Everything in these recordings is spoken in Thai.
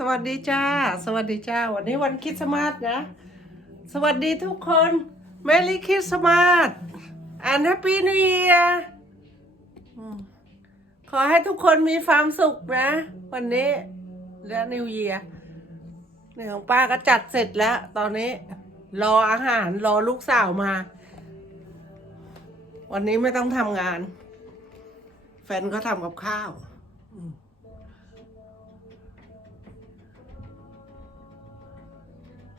สวัสดีจ้า สวัสดีจ้า วันนี้วันคริสต์มาสนะ สวัสดีทุกคนเมรี่คริสต์มาสอันแฮปปี้นิวเยียขอให้ทุกคนมีความสุขนะ วันนี้และนิวเยียร์นี่ของป้าก็จัดเสร็จแล้ว ตอนนี้ รออาหารรอลูกสาวมา วันนี้ไม่ต้องทำงาน แฟนก็ทำกับข้าว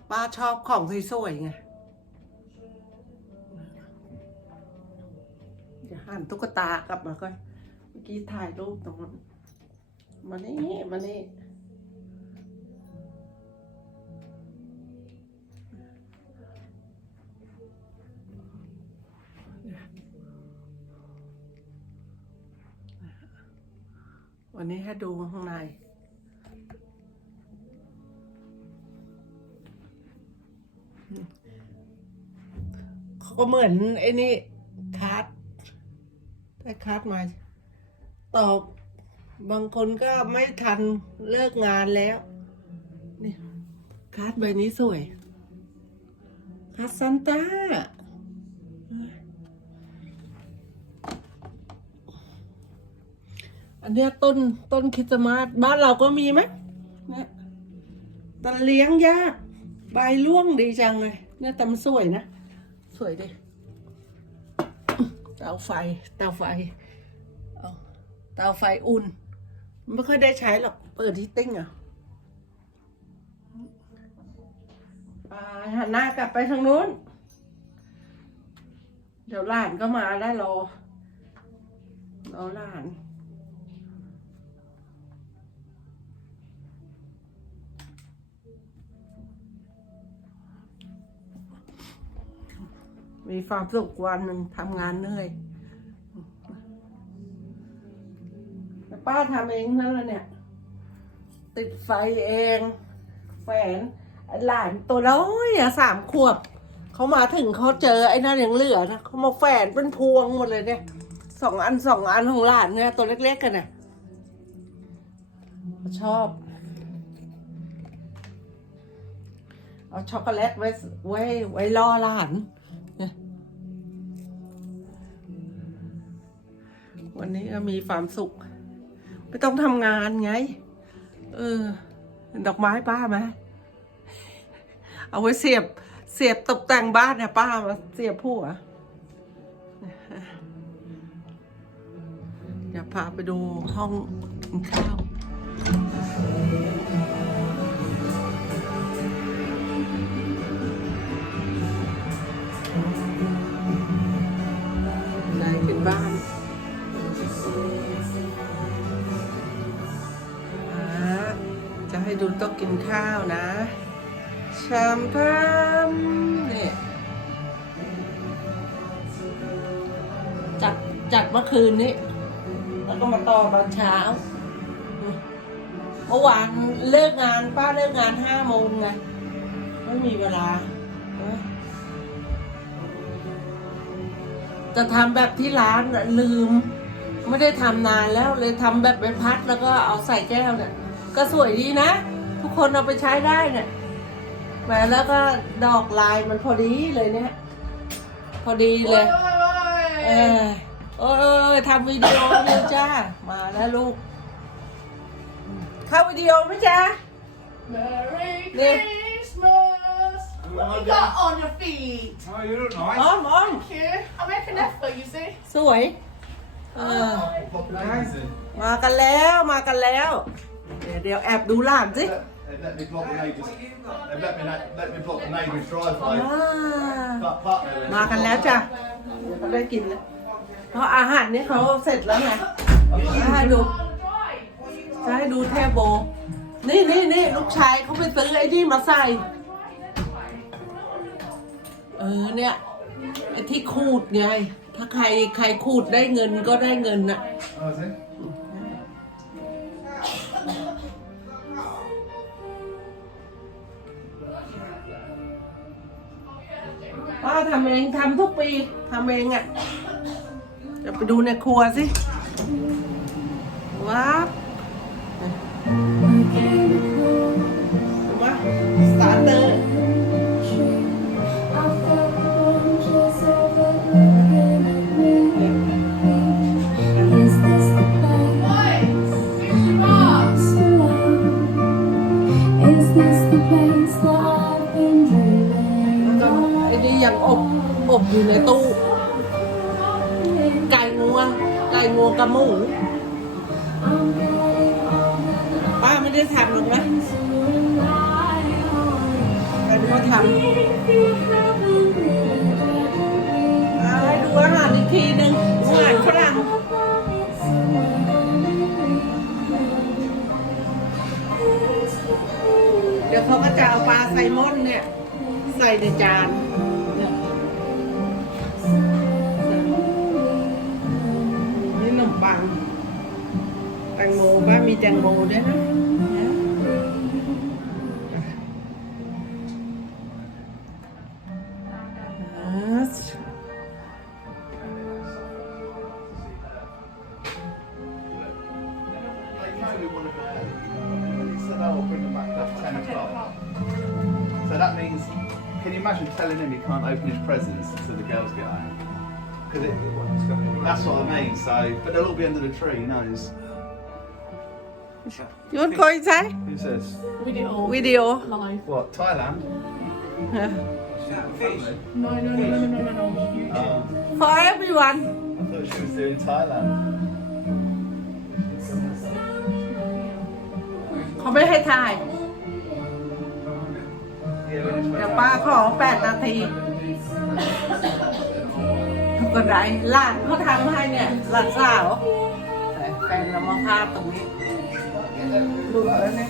ป้าชอบของสวยๆไงเดี๋ยวหันตุ๊กตากลับมาก่อนเมื่อกี้ถ่ายรูปตรงนั้นมานี่มานี่วันนี้ให้ดูข้างใน ก็เหมือนไอ้นี่คัดได้คัดมาตอบบางคนก็ไม่ทันเลิกงานแล้วนี่คัดใบนี้สวยคัดซันต้าอันเนี้ยต้นต้นคริสต์มาสบ้านเราก็มีไหมเนี่ยแต่เลี้ยงยาก ใบร่วงดีจังเลยเนี่ยแต่มันสวยนะ สวยดิเตาไฟ เตาไฟเอาเตาไฟอุ่น ไม่ค่อยได้ใช้หรอก เปิดที่ติ้งอะหันหน้ากลับไปทางนู้น เดี๋ยวหลานก็มาได้รอ รอหลาน มีความสุขวันหนึ่งทำงานเหนื่อยป้าทำเองนั่นแหละเนี่ย ติดไฟเอง แฝนหลานตัวน้อยอะสามขวบเขามาถึงเขาเจอไอ้นั่นยังเหลือนะเขามาแฝนเป็นพวงหมดเลยเนี่ยสองอันสองอันของหลานเนี่ยตัวเล็กๆกันเนี่ยชอบ เอาช็อกโกแลตไว้ไว้ไว้ล่อหลาน วันนี้ก็มีความสุข ไม่ต้องทำงานไง เออ ดอกไม้ป้าไหมเอาไว้เสียบ เสียบตกแต่งบ้านเนี่ยป้ามาเสียบผัวเดี๋ยวพาไปดูห้องกินข้าว ดูโต๊ะกินข้าวนะแชมเปญนี่จัดจัดเมื่อคืนนี้ แล้วก็มาต่อตอนเช้าเมื่อวานเลิกงานป้าเลิกงานห้าโมงไงไม่มีเวลา จะทำแบบที่ร้านลืม ไม่ได้ทำนานแล้วเลยทำแบบใบพัดแล้วก็เอาใส่แก้วเนี่ย ก็สวยดีนะ ทุกคนเอาไปใช้ได้เนี่ยแหมแล้วก็ดอกลายมันพอดีเลยเนี่ยพอดีเลยเออโอ้ยทำวิดีโอเร็วจ้า มาแล้วลูก เข้าวิดีโอไหมจ๊ะ Merry Yeah. Christmas! What you got on your feet? Oh, you look อ้อ nice. มอ้อม Thank you. I make an effort, you see. สวย เออ Pop the names in. มากันแล้วมากันแล้ว เดี๋ยวเดี๋ยวแอบดูหลานสิ Let, they let me block the neighbours. They let me na- let me block the neighbours' อ่า driveway. But but they went. มากันแล้วจ้ะเดี๋ยวก็ได้กินแล้ว เพราะอาหารนี่เขาเสร็จแล้วไงจะให้ดู จะให้ดูแทบโบ นี่นี่นี่ลูกชายเขาไปซื้อไอ้นี่มาใส่ เออเนี่ยไอ้ที่ขูดไง ถ้าใครใครขูดได้เงินก็ได้เงินน่ะ Oh, is it? ป้าทำเองทำทุกปีทำเองอะเดี๋ยวไปดูในครัวสิว้าว ยังอบอบอยู่ในตู้ ไก่งัว ไก่งัวกับหมูป้าไม่ได้ทำหรอกนะแต่ดูว่าทำเอาให้ดูอาหารอีกทีหนึ่งอาหารฝรั่งเดี๋ยวเขาก็จะเอาปลาไซมอนเนี่ย ใส่ในจาน มปัง แตงโมบ้านมีแตงโมด้วยนะอ่า They know we want to go early. He said, oh, bring them back at 10 o'clock. So that means, can you imagine telling him he can't open his presents until the girls get home? Because that's what I mean. So, but they'll all be under the tree. He knows. You want to go inside? Who says? Video. Video. Live. What? Thailand? No, no, no, no, no, no, no. YouTube. Oh, For everyone. I thought she was doing Thailand. เขาไม่ให้ถ่าย Yeah, we just เดี๋ยว went ป้า out. ขอแปดนาที ก็ได้หลานเขาทำให้เนี่ยหลานสาวแต่แฟนเรามาภาพตรงนี้ดูแล้วเนี่ย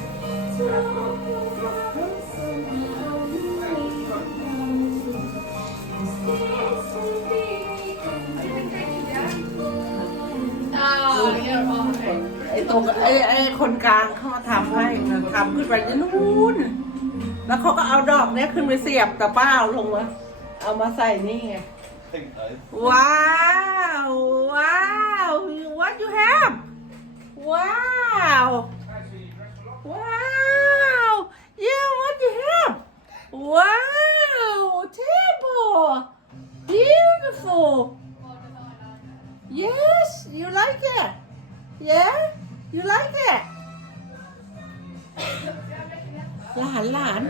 ไอ้ตรงไอ้ไอ้คนกลางเขามาทำให้ทำขึ้นไปที่นู่นแล้วเขาก็เอาดอกเนี้ยขึ้นไปเสียบแต่ป้าเอาลงมาเอามาใส่นี่ไง Pink though. ว้าวว้าว what you have ว้าวว้าว yeah what you have ว้าว table beautiful yes you like it yeah you like it หลานหลาน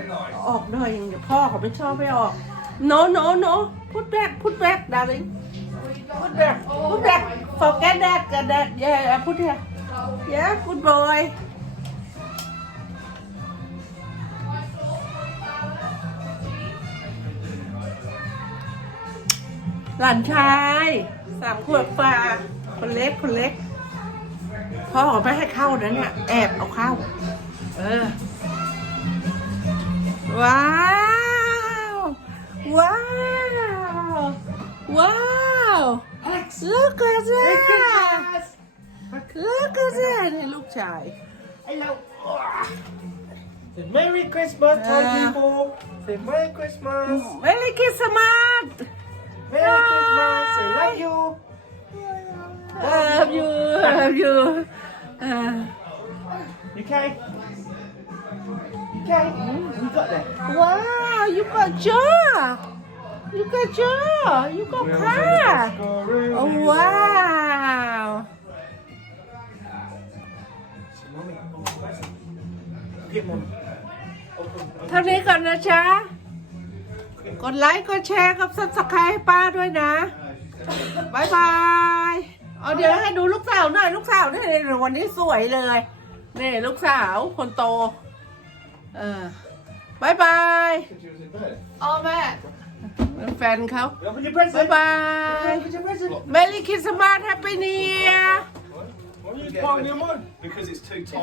ออกหน่อยเดี๋ยวพ่อเขาไม่ชอบไม่ออก no no no put back put back darling put back put back forget that get that yeah put here yeah good boy หลานชายสามขวบฝ่าคนเล็กคนเล็กพ่อเขาไม่ให้เข้านะเนี่ย แอบเอาเข้า เออ ว้า look at that look at that นี่ลูกชาย Hello. Say Merry Christmas, Thai Ah. people. Say Merry Christmas. Merry Christmas Merry Christmas. Say love you. love you love you อ่า You okay? You okay? You got that. wow you got jaw you got jaw you got car oh wow Get mom. เท่านี้ก่อนนะจ๊ะ กดไลค์ กดแชร์กับซับสไครต์ให้ป้าด้วยนะบายบายเอาเดี๋ยวให้ดูลูกสาวหน่อย ลูกสาวนี่วันนี้สวยเลย นี่ลูกสาวคนโต เออบายบาย She was in bed. Oh, man. แฟนเขา Open your บาย present. บาย Open your present. เมลี่คริสต์มาสแฮปปี้เนีย Why are you pouring your mud? Because it's too tight.